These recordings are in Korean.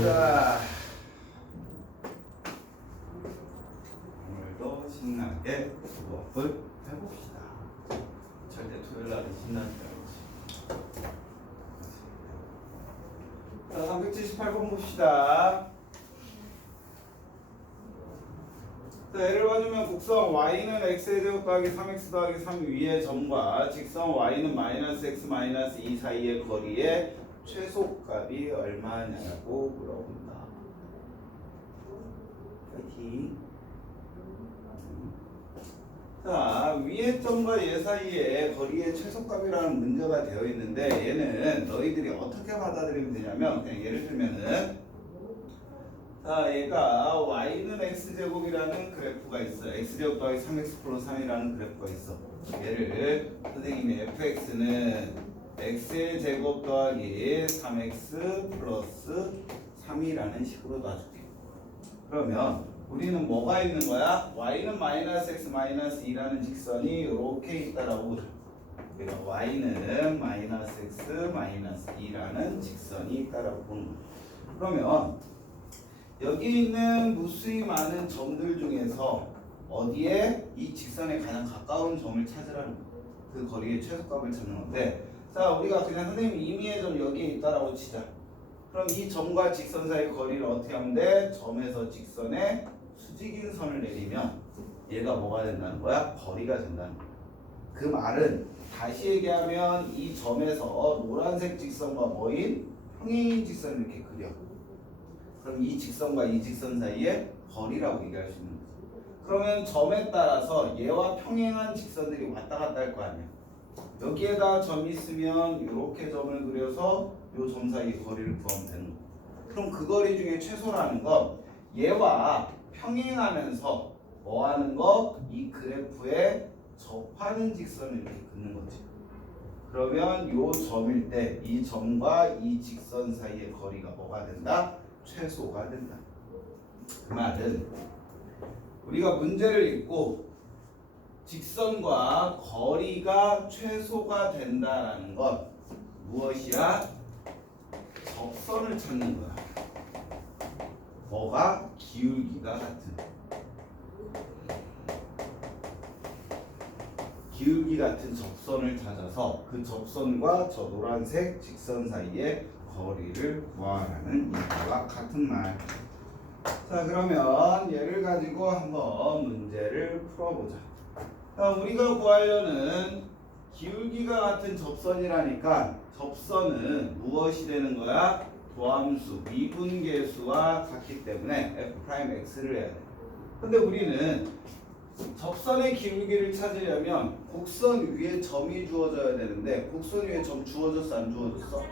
자, 오늘도 신나게 수업을 해봅시다. 절대 토요일 날은 신나지 않지. 자, 378번 봅시다. 자, 예를 봐주면 곡선 y는 x의 제곱 더하기 3x 더하기 3 위의 점과 직선 y는 마이너스 x 마이너스 2 사이의 거리의 최소값이 얼마냐고 물어본다. 파이팅. 자, 위의 점과 얘 사이의 거리의 최소값이라는 문제가 되어 있는데 얘는 너희들이 어떻게 받아들이면 되냐면 그냥 예를 들면은 자, 얘가 y는 x제곱이라는 그래프가 있어. x제곱 더하기 3x 플러스 3이라는 그래프가 있어. 얘를 선생님이 fx는 x의 제곱 더하기 3x 플러스 3이라는 식으로 놔줄게. 그러면 우리는 뭐가 있는 거야? y는 마이너스 x 마이너스 2라는 직선이 이렇게 있다라고 보자. 그러니까 y는 마이너스 x 마이너스 2라는 직선이 있다라고 보는 거야. 그러면 여기 있는 무수히 많은 점들 중에서 어디에 이 직선에 가장 가까운 점을 찾으라는 거야. 그 거리의 최소값을 찾는 건데, 자, 우리가 그냥 선생님 임의의 점 여기에 있다라고 치자. 그럼 이 점과 직선 사이 거리를 어떻게 하면 돼? 점에서 직선에 수직인 선을 내리면 얘가 뭐가 된다는 거야? 거리가 된다는 거야. 그 말은 다시 얘기하면 이 점에서 노란색 직선과 뭐인 평행인 직선을 이렇게 그려. 그럼 이 직선과 이 직선 사이에 거리라고 얘기할 수 있는 거지. 그러면 점에 따라서 얘와 평행한 직선들이 왔다 갔다 할 거 아니야. 여기에다 점이 있으면 이렇게 점을 그려서 이 점 사이의 거리를 구하면 되는 거야. 그럼 그 거리 중에 최소라는 건 얘와 평행하면서 뭐 하는 거? 이 그래프에 접하는 직선을 이렇게 긋는 거지. 그러면 이 점일 때 이 점과 이 직선 사이의 거리가 뭐가 된다? 최소가 된다. 그 말은 우리가 문제를 읽고 직선과 거리가 최소가 된다라는 건 무엇이야? 접선을 찾는 거야. 뭐가? 기울기가 같은. 기울기 같은 접선을 찾아서 그 접선과 저 노란색 직선 사이의 거리를 구하라는 이거와 같은 말. 자, 그러면 얘를 가지고 한번 문제를 풀어보자. 자, 우리가 구하려는 기울기가 같은 접선이라니까 접선은 무엇이 되는 거야? 도함수, 미분계수와 같기 때문에 f'x를 해야 돼. 근데 우리는 접선의 기울기를 찾으려면 곡선 위에 점이 주어져야 되는데 곡선 위에 점 주어졌어 안 주어졌어?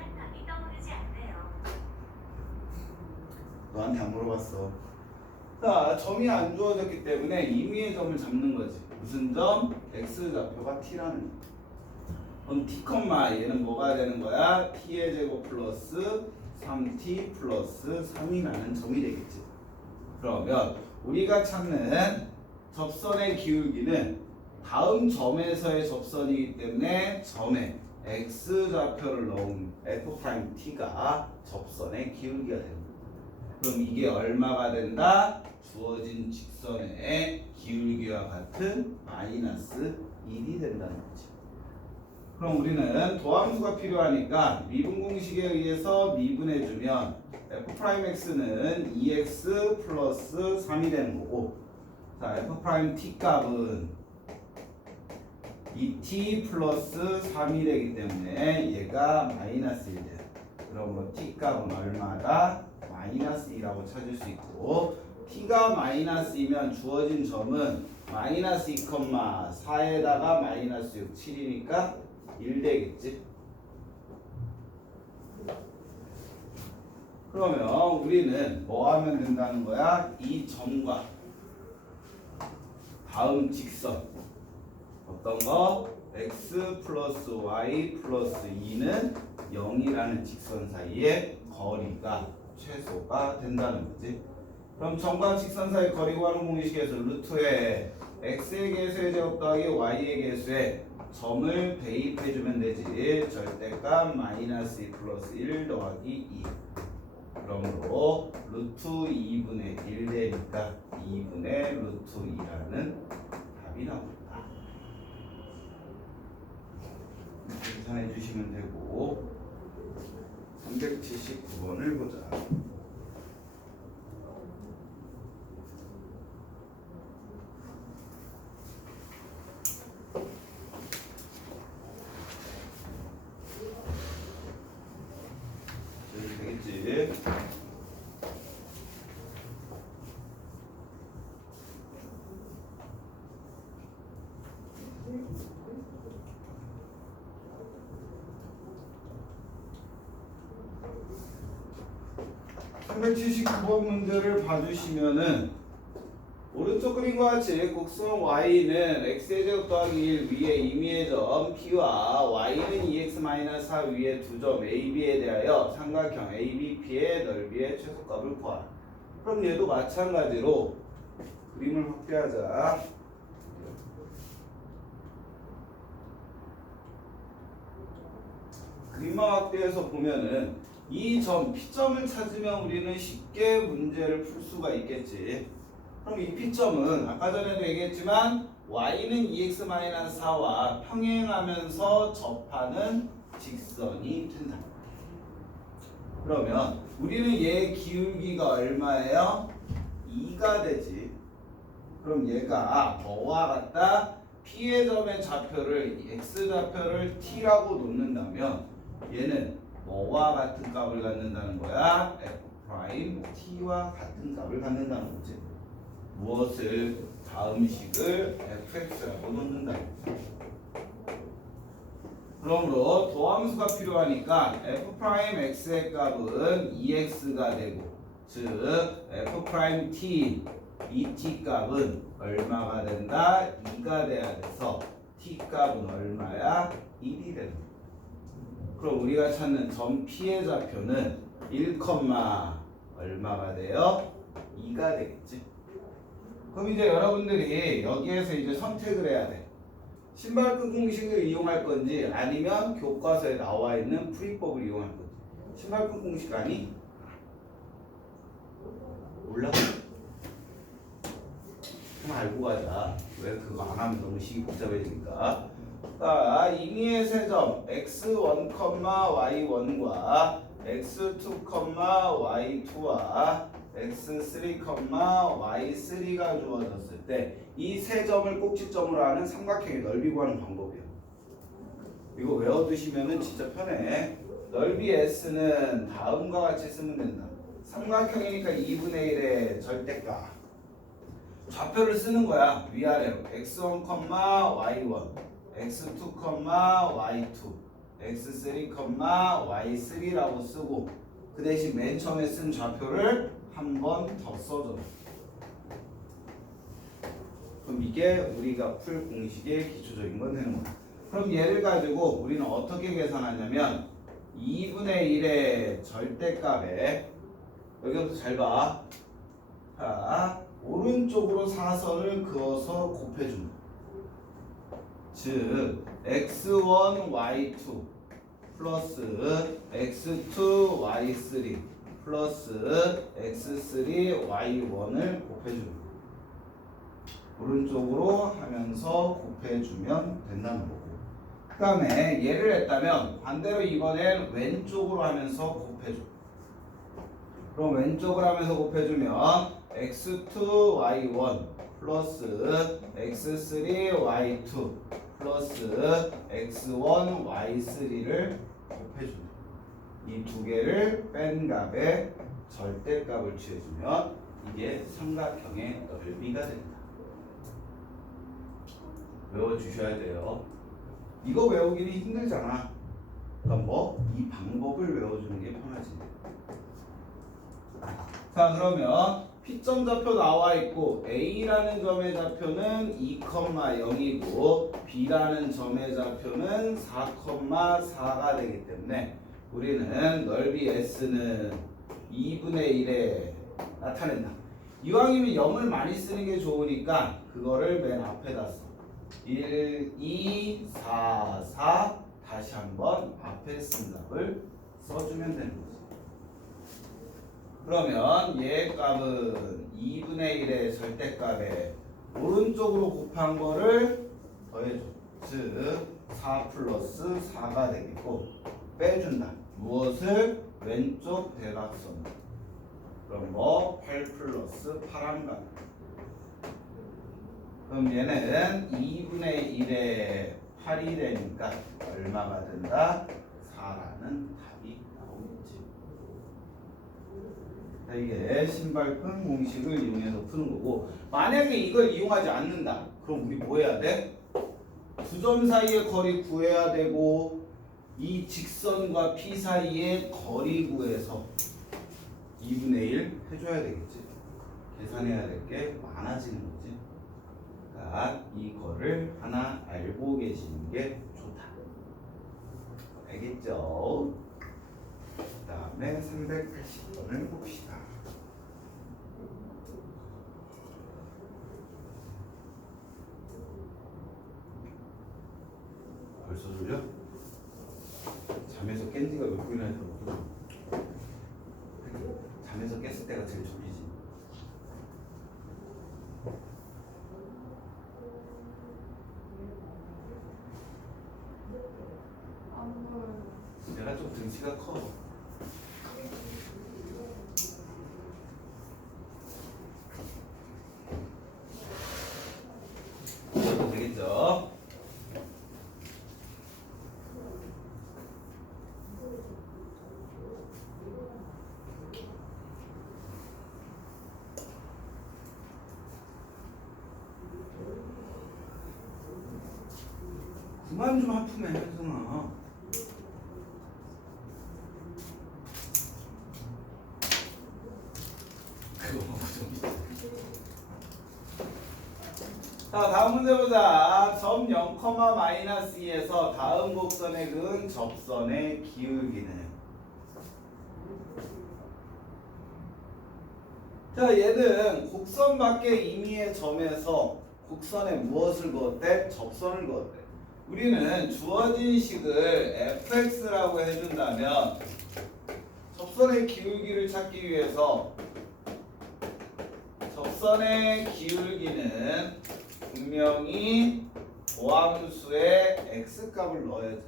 너한테 안 물어봤어. 자, 점이 안 주어졌기 때문에 임의의 점을 잡는 거지. 무슨 점? x좌표가 t라는 거. 그럼 t, 얘는 뭐가 되는 거야? t의 제곱 플러스 3t 플러스 3이라는 점이 되겠지. 그러면 우리가 찾는 접선의 기울기는 다음 점에서의 접선이기 때문에 점에 x좌표를 넣은 f't가 접선의 기울기가 됩니다. 그럼 이게 얼마가 된다? 주어진 직선의 기울기와 같은 마이너스 1이 된다는 거지. 그럼 우리는 도함수가 필요하니까 미분 공식에 의해서 미분해주면 f'x는 2x 플러스 3이 되는 거고, 자, f't 값은 2t 플러스 3이 되기 때문에 얘가 마이너스 1이 돼요. 그럼 뭐 t 값은 얼마다? 마이너스 2라고 찾을 수 있고, t가 마이너스 2면 주어진 점은 마이너스 2, 4에다가 마이너스 6, 7이니까 1 되겠지. 그러면 우리는 뭐 하면 된다는 거야? 이 점과 다음 직선 어떤 거? x 플러스 y 플러스 2는 0이라는 직선 사이의 거리가 최소가 된다는 거지. 그럼 점과 직선 사이 거리 구하는 공식에서 루트에 x의 개수의 제곱 더하기 y의 개수에 점을 대입해주면 되지. 절대값 마이너스 2 플러스 1 더하기 2. 그러므로 루트 2분의 1 되니까 2분의 루트 2라는 답이 나옵니다. 이렇게 계산해 주시면 되고 379번을 보자. 되겠지? 379번 문제를 봐주시면은 오른쪽 그림과 같이 곡선 y는 x의 제곱 더하기 1 위에 임의의 점 p와 y는 2x-4 위에 두 점 ab에 대하여 삼각형 abp의 넓이의 최소값을 구하라. 그럼 얘도 마찬가지로 그림을 확대하자. 그림만 확대해서 보면은 이 점 P점을 찾으면 우리는 쉽게 문제를 풀 수가 있겠지. 그럼 이 P점은 아까 전에도 얘기했지만 y는 2x-4와 평행하면서 접하는 직선이 된다. 그러면 우리는 얘 기울기가 얼마예요? 2가 되지. 그럼 얘가 뭐와 같다? P의 점의 좌표를 x좌표를 t라고 놓는다면 얘는 뭐와 같은 값을 갖는다는 거야? f' t와 같은 값을 갖는다는 거지. 무엇을? 다음 식을 fx라고 놓는다. 그러므로 도함수가 필요하니까 f'x의 값은 2x가 되고, 즉 f't 이 t 값은 얼마가 된다? 2가 돼야 돼서 t 값은 얼마야? 1이 된다. 그럼 우리가 찾는 점 P의 좌표는 1, 얼마가 돼요? 2가 되겠지. 그럼 이제 여러분들이 여기에서 이제 선택을 해야 돼. 신발끈 공식을 이용할 건지 아니면 교과서에 나와 있는 풀이법을 이용할 건지. 신발끈 공식 아니? 몰라? 그럼 알고 가자. 왜 그거 안 하면 너무 식이 복잡해지니까. 자, 임의의 세 점 x1, y1과 x2, y2와 x3, y3가 주어졌을 때 이 세 점을 꼭지점으로 하는 삼각형의 넓이 구하는 방법이에요. 이거 외워두시면은 진짜 편해. 넓이 s는 다음과 같이 쓰면 된다. 삼각형이니까 2분의 1의 절대값. 좌표를 쓰는 거야. 위아래로 x1, y1 x2, y2, x3, y3라고 쓰고 그 대신 맨 처음에 쓴 좌표를 한 번 더 써줘. 그럼 이게 우리가 풀 공식의 기초적인 건 되는 거야. 그럼 얘를 가지고 우리는 어떻게 계산하냐면 2분의 1의 절대값에 여기부터 잘 봐. 자, 오른쪽으로 사선을 그어서 곱해줍니다. 즉 x1, y2 플러스 x2, y3 플러스 x3, y1을 곱해줍니다. 오른쪽으로 하면서 곱해주면 된다는 거고, 그 다음에 얘를 했다면 반대로 이번엔 왼쪽으로 하면서 곱해줘. 그럼 왼쪽으로 하면서 곱해주면 x2, y1 플러스 x3, y2 플러스 x1, y3를 곱해줍니다. 이 두 개를 뺀 값에 절대값을 취해주면 이게 삼각형의 넓이가 됩니다. 외워주셔야 돼요. 이거 외우기는 힘들잖아. 그러니까 이 방법을 외워주는 게 편하지. 자, 그러면 P점 좌표 나와 있고 A라는 점의 좌표는 2,0이고 B라는 점의 좌표는 4,4가 되기 때문에 우리는 넓이 S는 2분의 1에 나타낸다. 이왕이면 0을 많이 쓰는 게 좋으니까 그거를 맨 앞에다 써. 1, 2, 4, 4 다시 한번 앞에 쓴 값을 써주면 되는 거지. 그러면 얘 값은 2분의 1의 절대값에 오른쪽으로 곱한 거를 더해줘. 즉 4 플러스 4가 되겠고 빼준다. 무엇을? 왼쪽 대각선. 그럼 뭐 8 플러스 8한가. 그럼 얘는 2분의 1에 8이 되니까 얼마가 된다? 4라는 답이 나오겠지. 이게 신발끈 공식을 이용해서 푸는 거고, 만약에 이걸 이용하지 않는다. 그럼 우리 뭐 해야 돼? 두 점 사이의 거리 구해야 되고, 이 직선과 P 사이의 거리 구해서 2분의 1 해줘야 되겠지. 계산해야 될 게 많아지는 거지. 그러니까 이거를 하나 알고 계시는 게 좋다. 알겠죠? 그 다음에 380번을 봅시다. 벌써 졸려? 잠에서 깬 지가 몇 분이나 됐다고. 잠에서 깼을 때가 제일 졸리지. 내가 좀 등치가 커. 이것도 되겠죠? 그만 좀 아프네, 현승아. 자, 다음 문제 보자. 점 0,-2에서 다음 곡선에 그은 접선의 기울기는. 자, 얘는 곡선 밖의 임의의 점에서 곡선에 무엇을 그었대? 접선을 그었대. 우리는 주어진 식을 fx라고 해준다면 접선의 기울기를 찾기 위해서 접선의 기울기는 분명히 도함수의 x값을 넣어야 돼.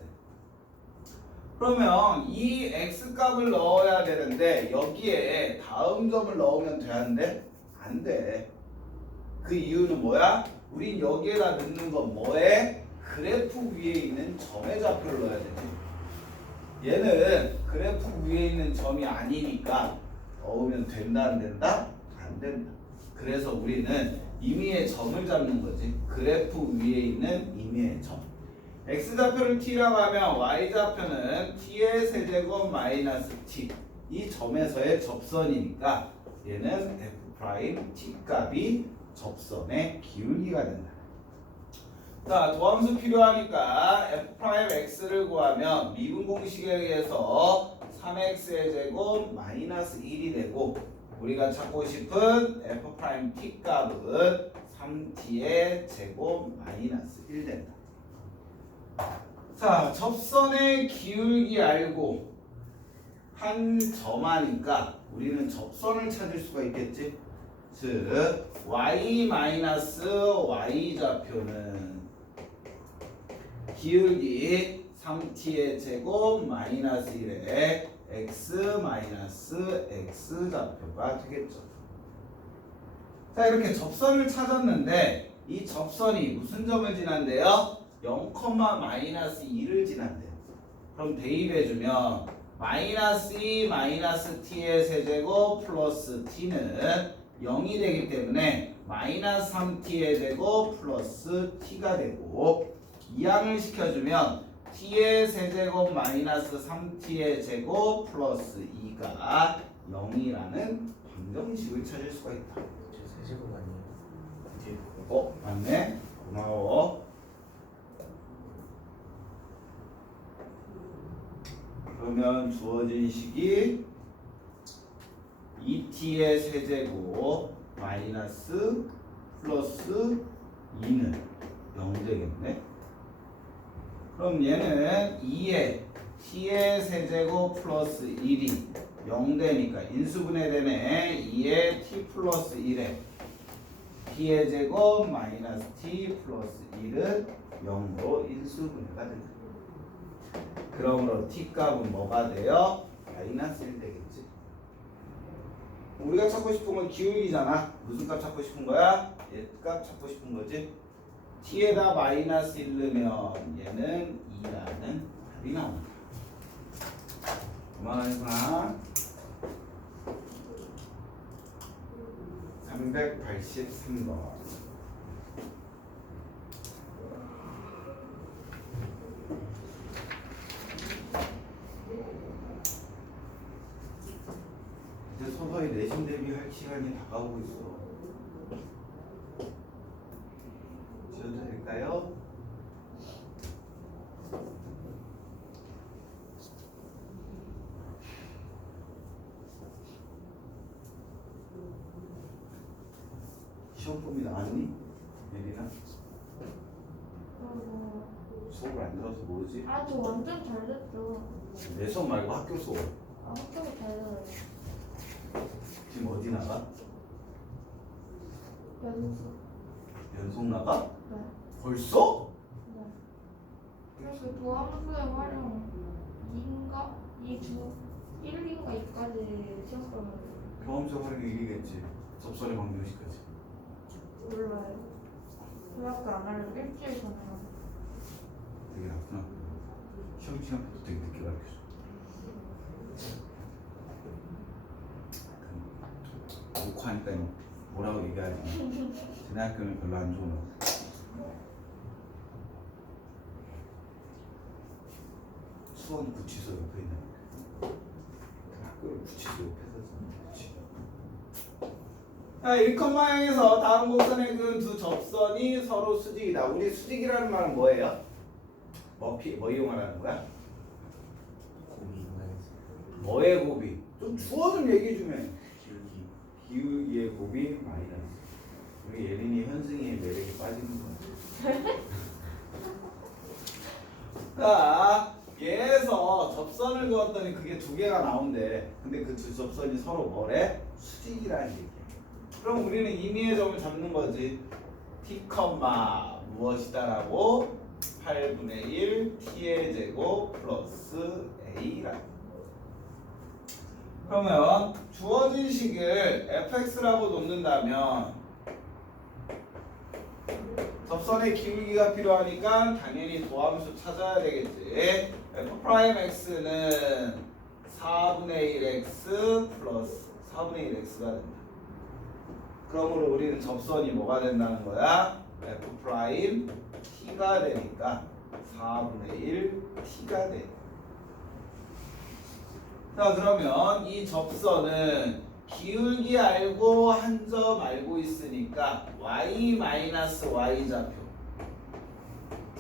그러면 이 x값을 넣어야 되는데 여기에 다음 점을 넣으면 되는데 안 돼. 그 이유는 뭐야? 우린 여기에다 넣는 건 뭐에? 그래프 위에 있는 점의 좌표를 넣어야 되지. 얘는 그래프 위에 있는 점이 아니니까 넣으면 된다 안 된다? 안 된다. 그래서 우리는 임의의 점을 잡는 거지. 그래프 위에 있는 임의의 점. x좌표를 t라고 하면 y좌표는 t의 세제곱 마이너스 t. 이 점에서의 접선이니까 얘는 f' t값이 접선의 기울기가 된다. 자, 도함수 필요하니까 f'x를 구하면 미분 공식에 의해서 3x의 제곱 마이너스 1이 되고, 우리가 찾고 싶은 f't 값은 3t의 제곱 마이너스 1 된다. 자, 접선의 기울기 알고 한 점하니까 우리는 접선을 찾을 수가 있겠지. 즉 y 좌표는 기울기 3t의 제곱 마이너스 1에 x 마이너스 x 좌표가 되겠죠. 자, 이렇게 접선을 찾았는데 이 접선이 무슨 점을 지난대요? 0,-2를 지난대요. 그럼 대입해주면 마이너스 2 마이너스 t의 세제곱 플러스 t는 0이 되기 때문에 마이너스 3t의 제곱 플러스 t가 되고, 이항을 시켜주면 t의 세제곱 마이너스 3t의 제곱 플러스 2가 0이라는 방정식을 찾을 수가 있다. 제 세제곱 아니에요? 맞네. 고마워. 그러면 주어진 식이 2t의 세제곱 마이너스 플러스 2는 0 되겠네. 그럼 얘는 2에 t의 세제곱 플러스 1이 0 되니까 인수분해 되네. 2에 t 플러스 1에 t의 제곱 마이너스 t 플러스 1은 0으로 인수분해가 된다. 그러므로 t 값은 뭐가 돼요? 마이너스 1 되겠지. 우리가 찾고 싶은 건 기울기잖아. 무슨 값 찾고 싶은 거야? 얘 값 찾고 싶은 거지. t에다 마이너스 1 넣으면 얘는 2라는 답이 나온다. 그만하구나. 383번. 이제 서서히 내신 대비할 시간이 다가오고 있어. 지어도 될까요? 시험범위 나왔니? 예린아? 수업을 안 들어서 모르지? 아, 저 완전 잘 됐죠. 내 수업 말고 학교 수업. 아, 학교가 잘 돼요. 지금 어디 나가? 연수. 연속 나가? 네. 벌써? 네. 그래서 도함수의 활용 2인가? 1, 2인가 2까지 시험 보면 경험적 활용이 1이겠지. 접선의 방정식까지. 몰라요. 그 학교 안 하려고 일주일 전에 가서. 되게 나쁘나? 시험 시간부터 되게 늦게 가르쳐줘. 녹화하니까 뭐라고 얘기하지? 쟤네 학교는 별로 안 좋은 거. 수원 구치소 옆에 있는 학교를 구치소 옆에서 구치. 자, 1컴마형에서 다음 곡선에 그은 두 접선이 서로 수직이다. 우리 수직이라는 말은 뭐예요? 뭐 이용하라는 거야? 곱이 마이너스 뭐의 곱이? 좀 주어 좀 얘기해 주면. 기울기. 기울기의 곱이 마이너스. 우리 예린이 현승이의 매력에 빠지는 거야. 자, 얘에서 접선을 그었더니 그게 두 개가 나온대. 근데 그 두 접선이 서로 뭐래? 수직이라는 얘기야. 그럼 우리는 임의의 점을 잡는 거지. t, 무엇이다라고? 8분의 1 t의 제곱 플러스 a라. 그러면 주어진 식을 fx라고 놓는다면 접선의 기울기가 필요하니까 당연히 도함수 찾아야 되겠지. f'x는 4분의 1x 플러스 4분의 1x가 된다. 그러므로 우리는 접선이 뭐가 된다는 거야? f't가 되니까 4분의 1 t가 돼. 자, 그러면 이 접선은 기울기 알고 한 점 알고 있으니까 y-y 좌표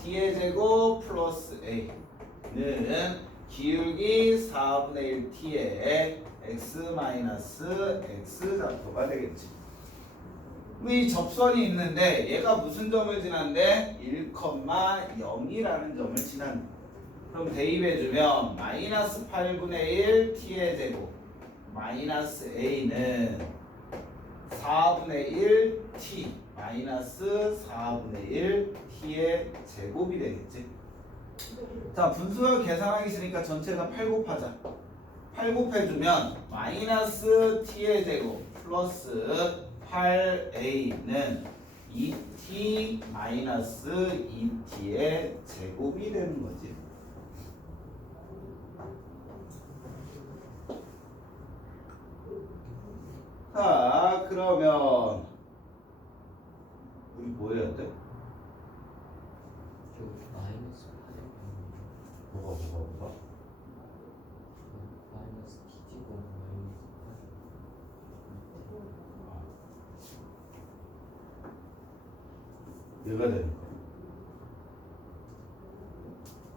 t의 제곱 플러스 a는 기울기 4분의 1 t의 x-x 좌표가 되겠지. 이 접선이 있는데 얘가 무슨 점을 지난대? 1,0이라는 점을 지난다. 그럼 대입해주면 마이너스 8분의 1 t의 제곱 마이너스 a는 4분의 1 t 마이너스 4분의 1 t의 제곱이 되겠지. 자, 분수를 계산하기 싫으니까 전체가 8 곱하자. 8 곱해주면 마이너스 t의 제곱 플러스 8a는 2t 마이너스 2t의 제곱이 되는 거지. 자, 그러면 우리 뭐 해야 돼? 저 마이너스 8 뭐가? 마이너스 t제곱 마이너스 얘가 되는 거.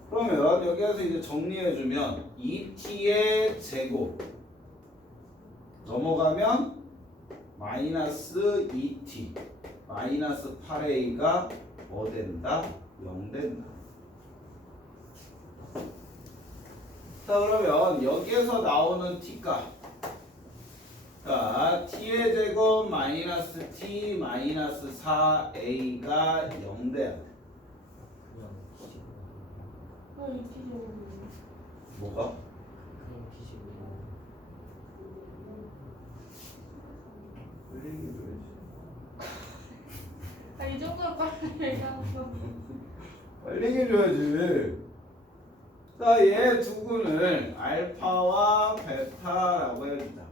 그러면 여기에서 이제 정리해주면 2t의 제곱 넘어가면 마이너스 2t 마이너스 8a가 뭐 된다? 0 된다. 자, 그러면 여기에서 나오는 t값 자, t의 제곱 마이너스 t 마이너스 4a가 0돼야 돼. 그냥 뒤집어. 왜 이렇게 적어? 뭐가? 그냥 뒤집어. 이 정도로 빨리 얘기하면서. 빨리 얘기해줘야지. 자, 얘 두근을 알파와 베타라고 해주자.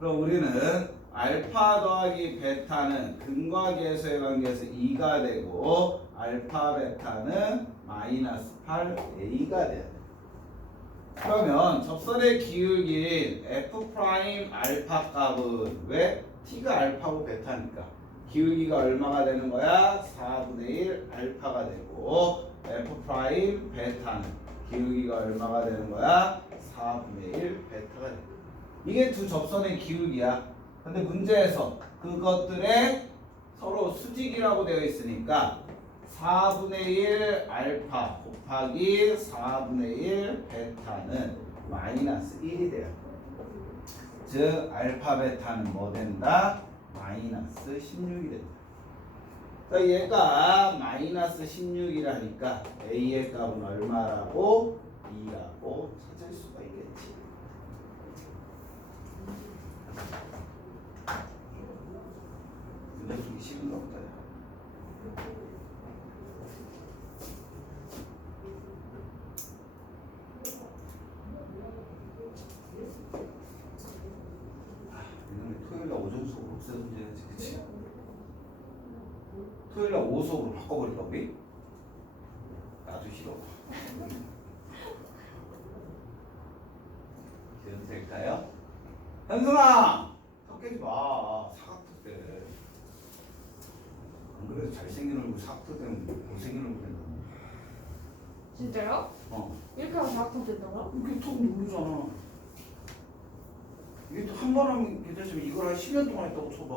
그럼 우리는 알파 더하기 베타는 근과 계수의 관계에서 2가 되고 알파 베타는 마이너스 8a가 돼야 돼. 그러면 접선의 기울기인 f 프라임 알파 값은 왜? t가 알파고 베타니까 기울기가 얼마가 되는 거야? 4분의 1 알파가 되고 f 프라임 베타는 기울기가 얼마가 되는 거야? 4분의 1 베타가 되고 이게 두 접선의 기울기야. 근데 문제에서 그것들의 서로 수직이라고 되어 있으니까 4분의 1 알파 곱하기 4분의 1 베타는 마이너스 1이 돼요. 즉 알파 베타는 뭐 된다? 마이너스 16이 된다. 그러니까 얘가 마이너스 16이라니까 a의 값은 얼마라고? 2라고 찾을 수가 있겠지. 근데 그게 싫은가 보다. 이놈의 토요일날 오전 수업으로 없애서 해야지, 그치? 토요일날 오후 수업으로 바꿔버릴까 우리? 나도 싫어. 이래도 될까요? 현승아! 턱 깨지 마. 사각턱 때. 안 그래도 잘생긴 얼굴 사각턱 때문에 못생긴 얼굴 된다. 진짜요? 이렇게 하면 사각턱 된다고요? 이렇게 턱 누르잖아. 이게 또 한 번 하면 괜찮지만 이걸 한 10년 동안 했다고 쳐봐.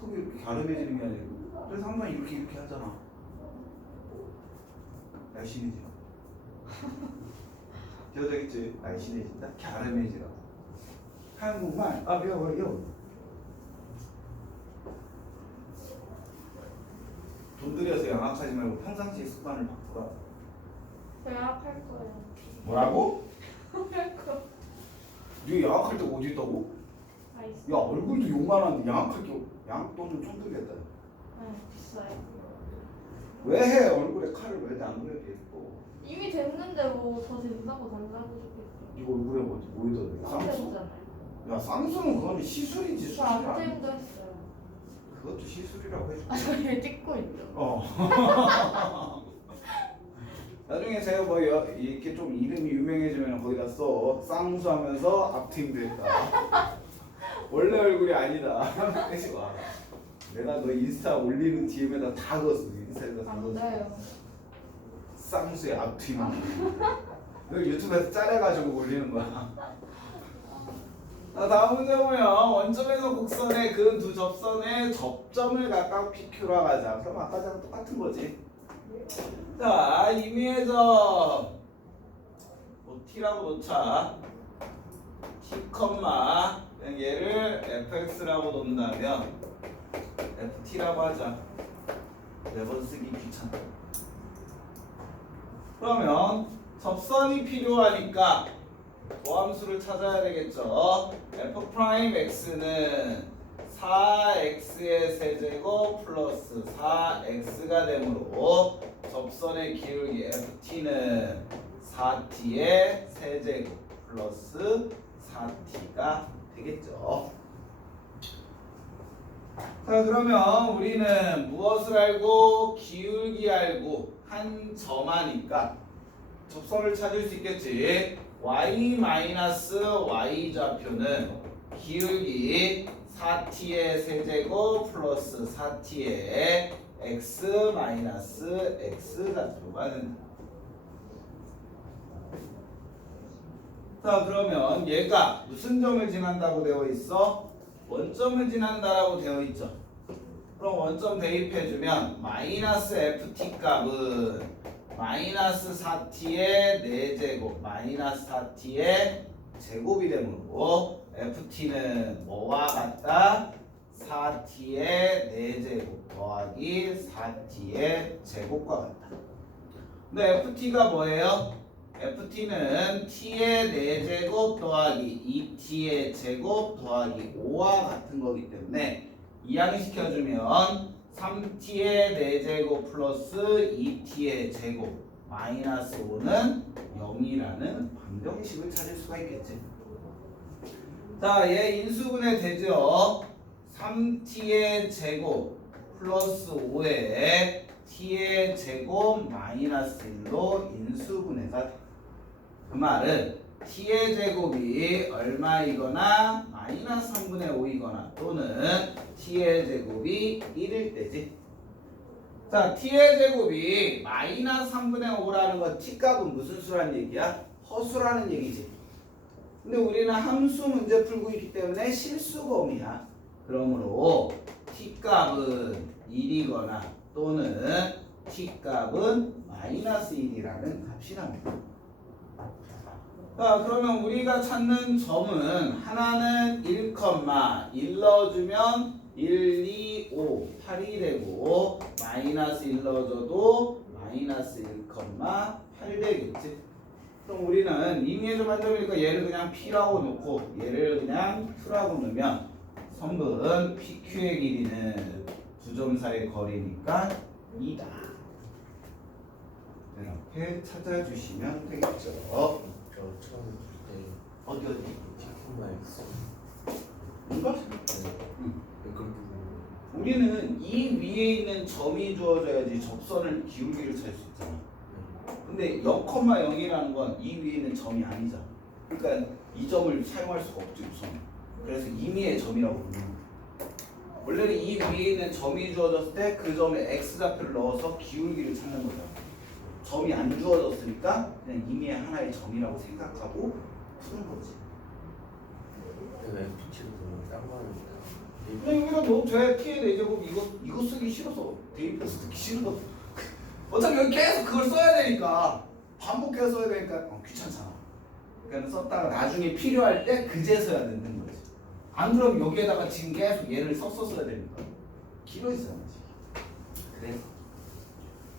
턱이 이렇게 갸름해지는 게 아니고. 그래서 항상 이렇게 하잖아. 날씬해져. 되어되겠지? 날씬해진다? 갸름해지라고. 한국말 배워요. 돈 들여서 양악하지 말고 평상시 습관을 바꾸라. 계약할 거예요. 뭐라고? 할 거. 네가 양악할 때가 어디 있다고? 다 있어. 야 얼굴도 용만한데 양악할 게 양돈 좀 들겠다. 네, 비싸요. 왜 해? 얼굴에 칼을 왜 안 그려야겠고? 이미 됐는데 뭐 더 된다고 달라고 주겠죠. 네 얼굴에 뭐에다 쌍수? 쌍수잖아요. 야 쌍수는 그거는 시술이지 수술 저안 아니야. 된다 했어요. 그것도 시술이라고 해줄게. 저희 찍고 있죠. 나중에 제가 뭐 이렇게 좀 이름이 유명해지면 거기다 써 쌍수하면서 앞트임도 했다. 원래 얼굴이 아니다. 빼지 마. 내가 너 인스타 올리는 DM에다 다 넣었어. 인스타에다 다 안 넣었어. 돼요. 쌍수의 앞트임. 이거 유튜브에서 짜내가지고 올리는 거야. 자, 다음 문제 보면 원점에서 곡선의 그 두 접선의 접점을 각각 PQ로 하자. 그럼 아까랑 똑같은 거지. 자, 임의의 점 뭐 T라고 놓자. T, 그냥 얘를 fx라고 놓는다면 ft라고 하자. 매번 쓰기 귀찮다. 그러면 접선이 필요하니까 도함수를 찾아야 되겠죠. f'x는 4x의 세제곱 플러스 4x가 되므로 접선의 기울기 ft는 4t의 세제곱 플러스 4t가 되겠죠. 자, 그러면 우리는 무엇을 알고 기울기 알고 한 점하니까 접선을 찾을 수 있겠지. y 좌표는 기울기 4t의 세제곱 플러스 4t의 x 좌표가 된다. 자, 그러면 얘가 무슨 점을 지난다고 되어 있어? 원점을 지난다라고 되어 있죠. 그럼 원점 대입해주면 마이너스 ft 값은 마이너스 4t의 4제곱 마이너스 4t의 제곱이 되므로 ft는 뭐와 같다? 4t의 4제곱 더하기 4t의 제곱과 같다. 근데 ft가 뭐예요? ft는 t의 4제곱 더하기 2t의 제곱 더하기 5와 같은 거기 때문에 이항시켜주면 3t의 4제곱 플러스 2t의 제곱 마이너스 5는 0이라는 방정식을 찾을 수가 있겠지. 자, 얘 인수분해 되죠. 3t의 제곱 플러스 5에 t의 제곱 마이너스 1로 인수분해가 돼. 그 말은 t의 제곱이 얼마이거나 마이너스 3분의 5이거나 또는 t의 제곱이 1일 때지. 자, t의 제곱이 마이너스 3분의 5라는 건 t값은 무슨 수라는 얘기야? 허수라는 얘기지. 근데 우리는 함수 문제 풀고 있기 때문에 실수범위야. 그러므로 t값은 1이거나 또는 t값은 마이너스 1이라는 값이 나옵니다. 자, 그러면 우리가 찾는 점은 하나는 1, 1 넣어주면 1, 2, 5, 8이 되고 마이너스 1 넣어줘도 마이너스 1, 8 되겠지. 그럼 우리는 임의의 점 한점이니까 얘를 그냥 P라고 놓고 얘를 그냥 Q라고 넣으면 선분 PQ의 길이는 두 점 사이의 거리니까 2다. 이렇게 찾아주시면 되겠죠. 저 처음 볼때 어디? 티켓만 있어. 이거? 응. 그럼 우리는 이 위에 있는 점이 주어져야지 접선을 기울기를 찾을 수 있잖아. 근데 0,0이라는 건 이 위에 있는 점이 아니잖아. 그러니까 이 점을 사용할 수가 없지 우선. 그래서 임의의 점이라고 부르는 거야. 원래는 이 위에 있는 점이 주어졌을 때 그 점에 x좌표를 넣어서 기울기를 찾는 거잖아. 점이 안 주어졌으니까 그냥 임의의 하나의 점이라고 생각하고 푸는 거지. 내가 FT로 보면 딴 말이니까. 그냥 여기다 넣어도 돼. t의 4제곱 이거 쓰기 싫어서 대입해서 듣기 싫어서 어차피 여기 계속 그걸 써야 되니까 반복해서 써야 되니까 귀찮잖아. 그러니까 썼다가 나중에 필요할 때 그제서야 되는 거지. 안 그러면 여기에다가 지금 계속 얘를 썼어야 되니까 길어지잖아 지금. 그래서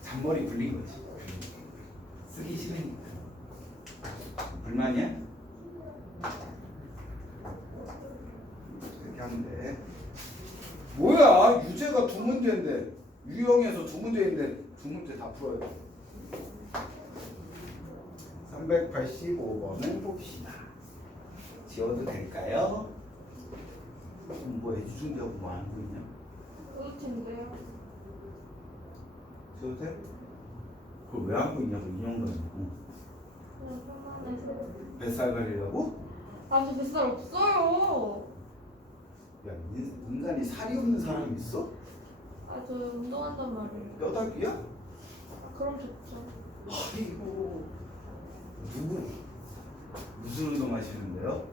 잔머리 굴린 거지. 쓰기 싫으니까. 불만이야? 이렇게 하면 돼. 뭐야? 유제가 두 문제인데 유형에서 두 문제인데 두 문제 다 풀어요. 385번을 봅시다. 지워도 될까요? 뭐 해주준다고 뭐 안 하고 있냐? 끝인데요. 지워도 돼? 그걸 왜 하고 있냐고 인형 가지고. 그냥 편안해서. 뱃살 가리려고? 아, 저 뱃살 없어요. 야, 인간이 살이 없는 사람이 있어? 아, 저 운동한단 말이에요. 뼈다귀야? 아, 그럼 좋죠. 아이고 누구 무슨 운동 하시는데요?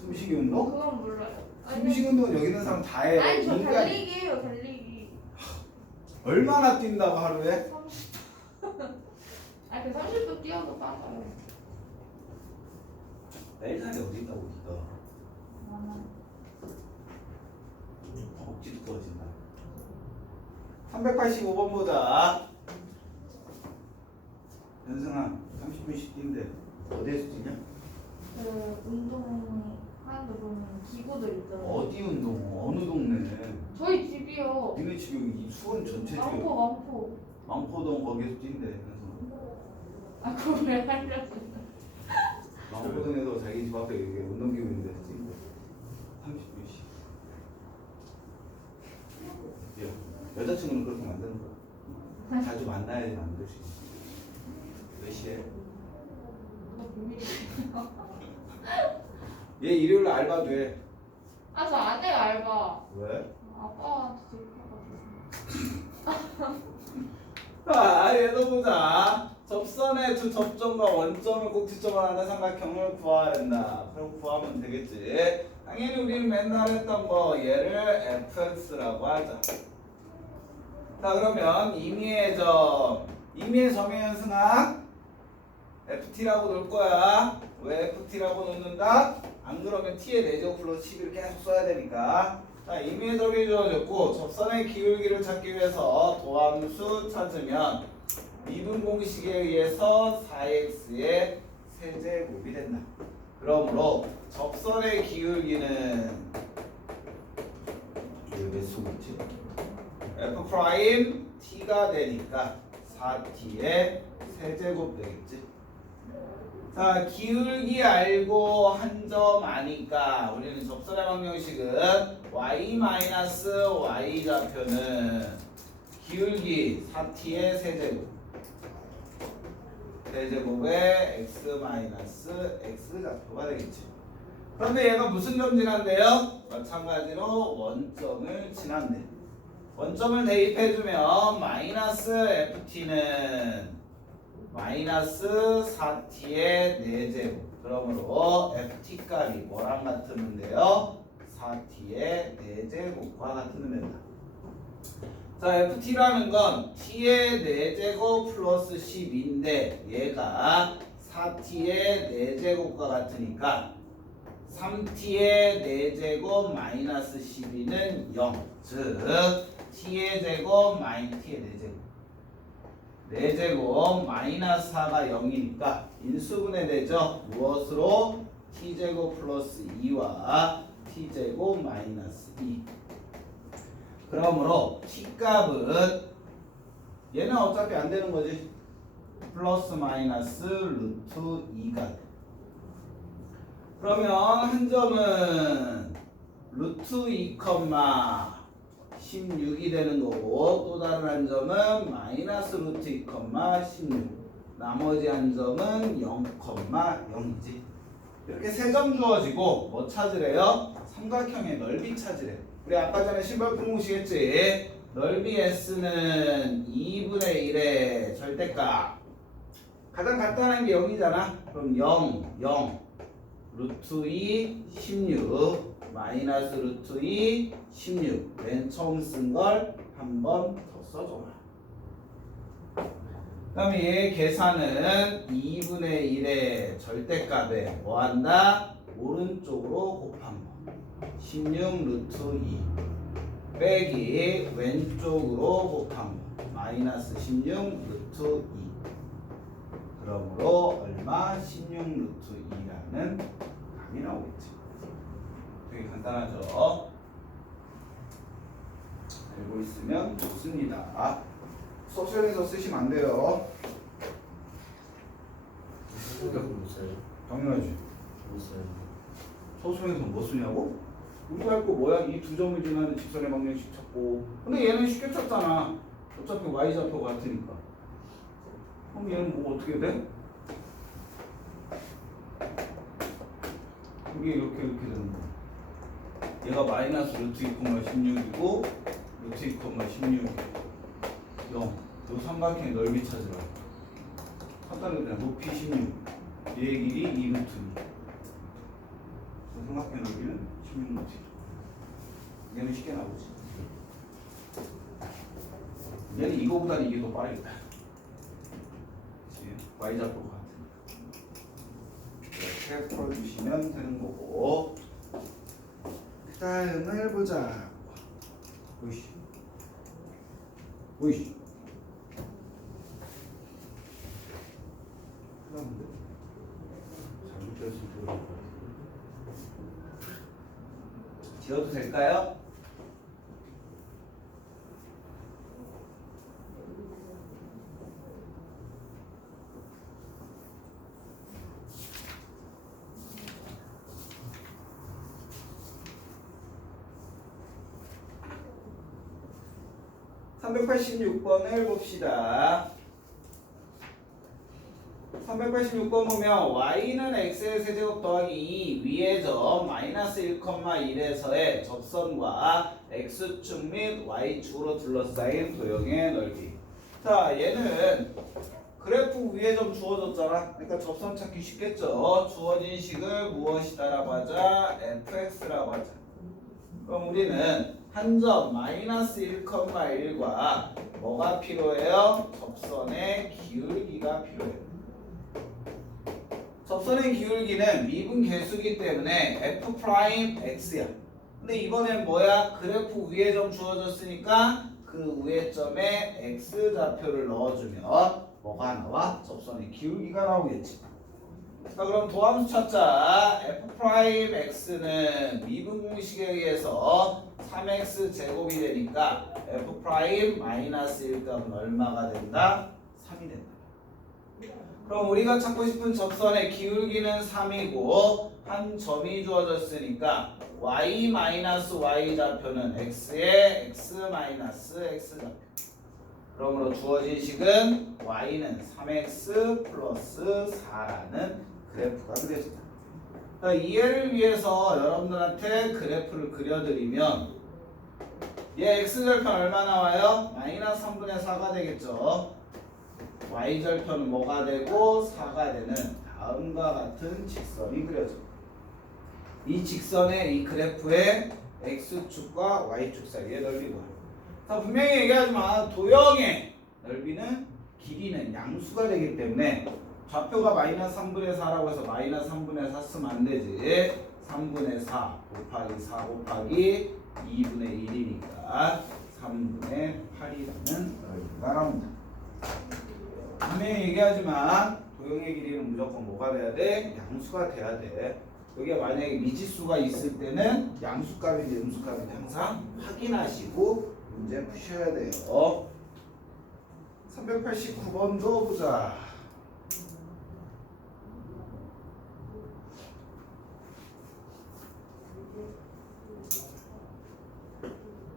숨쉬기 운동? 그건 몰라요. 숨쉬기 운동 여기 있는 사람 다 해. 아니, 저 인간 달리기예요, 달리기. 얼마나 뛴다고 하루에? 30. 아, 그 30분 뛰어도 빠져요. 내 살이 어디 있다고 니가? 아, 억지로 떨어진다. 385번 보자. 현승아 30분씩 뛴대. 어디에서 뛰냐? 그 운동 하는데 보면 기구들 있잖아요. 어디 운동? 어느 동네? 저희 집이요. 니네 집이 이 수원 전체 지역 많고. 망포동 거기에서 뛴대. 현승아. 아, 그걸 왜 하려고? 망포동에서 자기 집 앞에 이렇게 운동기구 있는 데서 뛴대. 30분씩. 야, 여자친구는 그렇게 만드는 거야. 자주 만나야지 만들 수 있어. 몇 시에? 얘 일요일 알바 돼. 아, 저 안 해요, 알바. 왜? 아빠한테 들켜가지고. 얘도 보자. 접선의 두 접점과 원점을 꼭지점을 하는 삼각형을 구해야 된다. 그럼 구하면 되겠지. 당연히 우리는 맨날 했던 거 얘를 fx라고 하자. 자, 그러면 임의의 점의 현승아 ft라고 놓을 거야. 왜 ft라고 놓는다? 안 그러면 t의 4제곱 플러스 11을 계속 써야 되니까. 자, 임의적이 주어졌고 접선의 기울기를 찾기 위해서 도함수 찾으면 미분 공식에 의해서 4x의 세제곱이 된다. 그러므로 접선의 기울기는 몇 수겠지? f 프라임 t가 되니까 4t의 세제곱 되겠지. 자, 기울기 알고 한 점 아니까 우리는 접선의 방정식은 y-y 좌표는 기울기 4t의 세제곱 세제곱의 x-x 좌표가 되겠지. 그런데 얘가 무슨 점 지난대요? 마찬가지로 원점을 지난대. 원점을 대입해주면 마이너스 ft는 마이너스 4t의 4제곱. 그러므로 ft 값이 뭐랑 같으는데요? 4t의 4제곱과 같으면 된다. 자, ft라는 건 t의 4제곱 플러스 10인데 얘가 4t의 4제곱과 같으니까 3t의 4제곱 마이너스 12는 0. 즉 t의 제곱 마이너스 t의 4제곱 4제곱 마이너스 4가 0이니까 인수분해 되죠. 무엇으로? t제곱 플러스 2와 t제곱 마이너스 2. 그러므로 t값은 얘는 어차피 안 되는 거지. 플러스 마이너스 루트 2가 돼. 그러면 한 점은 루트 2, 16이 되는 거고 또 다른 한 점은 마이너스 루트 2, 16. 나머지 한 점은 0,0이지. 이렇게 세 점 주어지고 뭐 찾으래요? 삼각형의 넓이 찾으래. 우리 아까 전에 심벌품 공식 했지? 넓이 S는 2분의 1의 절대값. 가장 간단한 게 0이잖아. 그럼 0 루트 2 16 마이너스 루트 2 16. 맨 처음 쓴 걸 한 번 더 써줘라. 그 다음에 얘 계산은 2분의 1의 절대값에 뭐 한다? 오른쪽으로 곱한 거. 16 루트 2 빼기 왼쪽으로 곱한 거. 마이너스 16 루트 2. 그러므로 얼마? 16 루트 2라는 값이 나오겠지. 되게 간단하죠? 알고 있으면 좋습니다. 소셜에서 쓰시면 안 돼요. 생각 못 써요. 당연하지. 못 써요. 소셜에서 뭐 쓰냐고? 우리가 할 거 뭐야? 이 두 점을 지나는 직선의 방정식 찾고. 근데 얘는 쉽게 찾잖아. 어차피 y좌표가 같으니까. 그럼 얘는 뭐 어떻게 돼? 이게 이렇게 되는 거야. 얘가 마이너스 루트 2, 16이고 루트 2, 16 0. 요 삼각형의 넓이 찾으라. 간단하게 그냥 높이 16. 얘의 길이 2 루트 2. 삼각형의 넓이는 16 루트 2. 얘는 쉽게 나오지. 얘는 이거보다는 이게 더 빠르겠다. y좌표가 같으니까. 이렇게 풀어주시면 되는 거고. 그 다음을 보자. 오이씨. 그런데 잘못됐으면 지워도 될까요? (386번을) 봅시다. 386번 보면 y는 x의 세제곱 더하기 2 위의 점 마이너스 1,1에서의 접선과 x축 및 y축으로 둘러싸인 도형의 넓이. 자, 얘는 그래프 위에 점 주어졌잖아. 그러니까 접선 찾기 쉽겠죠. 주어진 식을 무엇이다라고 하자? fx라고 하자. 그럼 우리는 한 점 마이너스 1,1과 뭐가 필요해요? 접선의 기울기가 필요해요. 접선의 기울기는 미분 계수기 때문에 f 프라임 x야. 근데 이번엔 뭐야? 그래프 위에 점 주어졌으니까 그 위에 점에 x 좌표를 넣어주면 뭐가 나와? 접선의 기울기가 나오겠지. 자, 그럼 도함수 찾자. f 프라임 x는 미분 공식에 의해서 3x 제곱이 되니까 f 프라임 마이너스 1 값은 얼마가 된다? 3이 된다. 그럼 우리가 찾고 싶은 접선의 기울기는 3이고 한 점이 주어졌으니까 y 마이너스 y 좌표는 x의 x 마이너스 x 좌표. 그러므로 주어진 식은 y는 3x 플러스 4라는 그래프가 그려진다. 이해를 위해서 여러분들한테 그래프를 그려드리면 얘 x절편 얼마 나와요? 마이너스 3분의 4가 되겠죠. y절편은 뭐가 되고 4가 되는 다음과 같은 직선이 그려져. 이 직선의 이 그래프의 x축과 y축 사이의 넓이가. 자, 분명히 얘기하지만 도형의 넓이는 길이는 양수가 되기 때문에 좌표가 마이너스 3분의 4라고 해서 마이너스 3분의 4 쓰면 안 되지. 3분의 4 곱하기 4 곱하기 2분의 1이니까 3분의 8이라는 넓이가 나옵니다. 분명히 얘기하지만 도형의 길이는 무조건 뭐가 돼야 돼? 양수가 돼야 돼. 여기에 만약에 미지수가 있을 때는 양수값인지 음수값인지 항상 확인하시고 문제 푸셔야 돼요. 389번도 보자.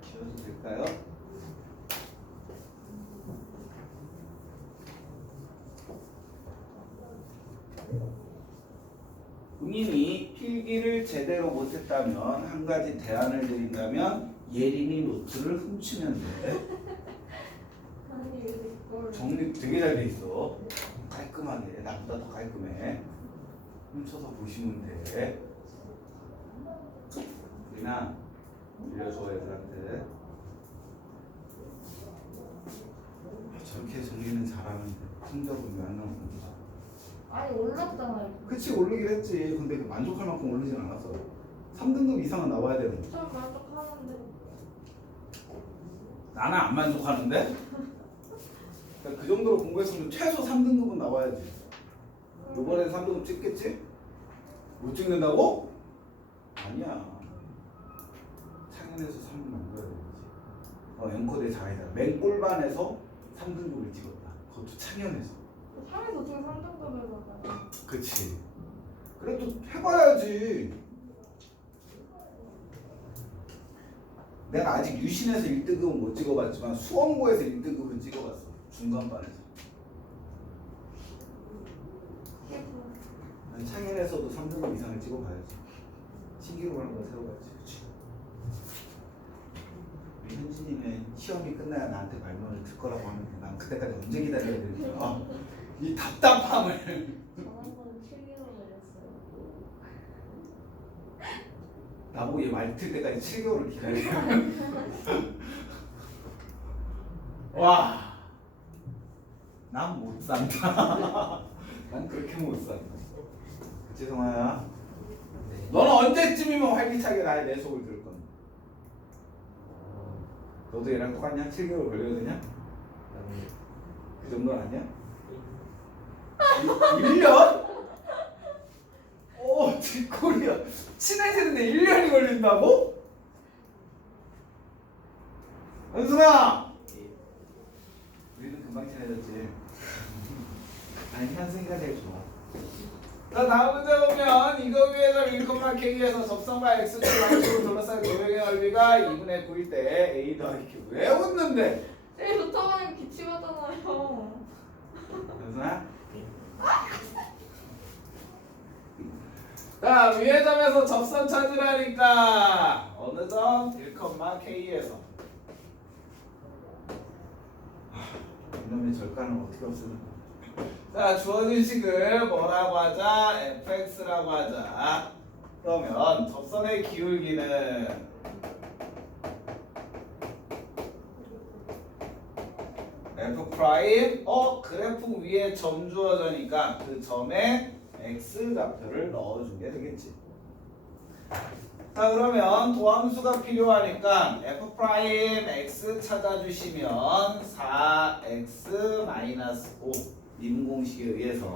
지워도 될까요? 본인이 필기를 제대로 못했다면 한 가지 대안을 드린다면 예린이 노트를 훔치면 돼. 아니 이걸 정리 되게 잘 돼 있어. 깔끔하게. 나보다 더 깔끔해. 훔쳐서 보시면 돼. 우리나 빌려줘 애들한테. 저렇게 정리는 잘하는데 성적은 왜 안 나오는 거야? 아니 올랐잖아요. 그치, 오르긴 했지. 근데 그 만족할 만큼 오르진 않았어. 3등급 이상은 나와야 되는 거야. 좀 만족하는데. 나는 안 만족하는데? 그러니까 그 정도로 공부했으면 최소 3등급은 나와야지. 이번엔 3등급 찍겠지? 못 찍는다고? 아니야. 창현에서 3등 만들어야 되지. 앵커대 잘하잖아. 맹골반에서 3등급을 찍었다. 그것도 창현에서. 상에서 어떻게 3등급을 받아요? 그치. 그래도 해봐야지. 내가 아직 유신에서 1등급은 못 찍어봤지만 수원고에서 1등급은 찍어봤어. 중간반에서. 난 창현에서도 3등급 이상을 찍어봐야지. 신기록을 한번 세워봐야지. 그치. 우리 현진이는 시험이 끝나야 나한테 말문을 틀 거라고 하는데 난 그때까지 언제 기다려야 되는지. 이 답답함을. 저한번 7개월 걸렸어요. 나보고 얘 말 틀 때까지 7개월을 기다려. 와, 난 못 산다. 난 그렇게 못 산다. 죄송해요. 너는 언제쯤이면 활기차게 나의 내 속을 들을 건데. 너도 얘랑 똑같냐? 7개월 걸려야 되냐? 그 정도는 아니야? 1년? 오, 뒷골이야. 친해지는데 1년이 걸린다고? 현승아! 우리는 금방 친해졌지. 아니, 현승이가 제일 좋아. 자, 다음 문제 보면 이거 위에서 링컨만 K에서 접선과 X축 Y축을 둘러싼 도형의 넓이가 2분의 9일 때 A 더하기 Q. 왜 웃는데? 제일 좋다고 기침하잖아요. 현승아? 자, 위의 점에서 접선 찾으라니까 어느 점? 1,K에서 이놈의 절간을 어떻게 없애는. 자, 주어진 식을 뭐라고 하자? fx라고 하자. 그러면 접선의 기울기는 f 프라임 그래프 위에 점 주어져니까 그 점에 x 좌표를 넣어주게 되겠지. 자, 그러면 도함수가 필요하니까 f 프라임 x 찾아주시면 4x-5 미분 공식에 의해서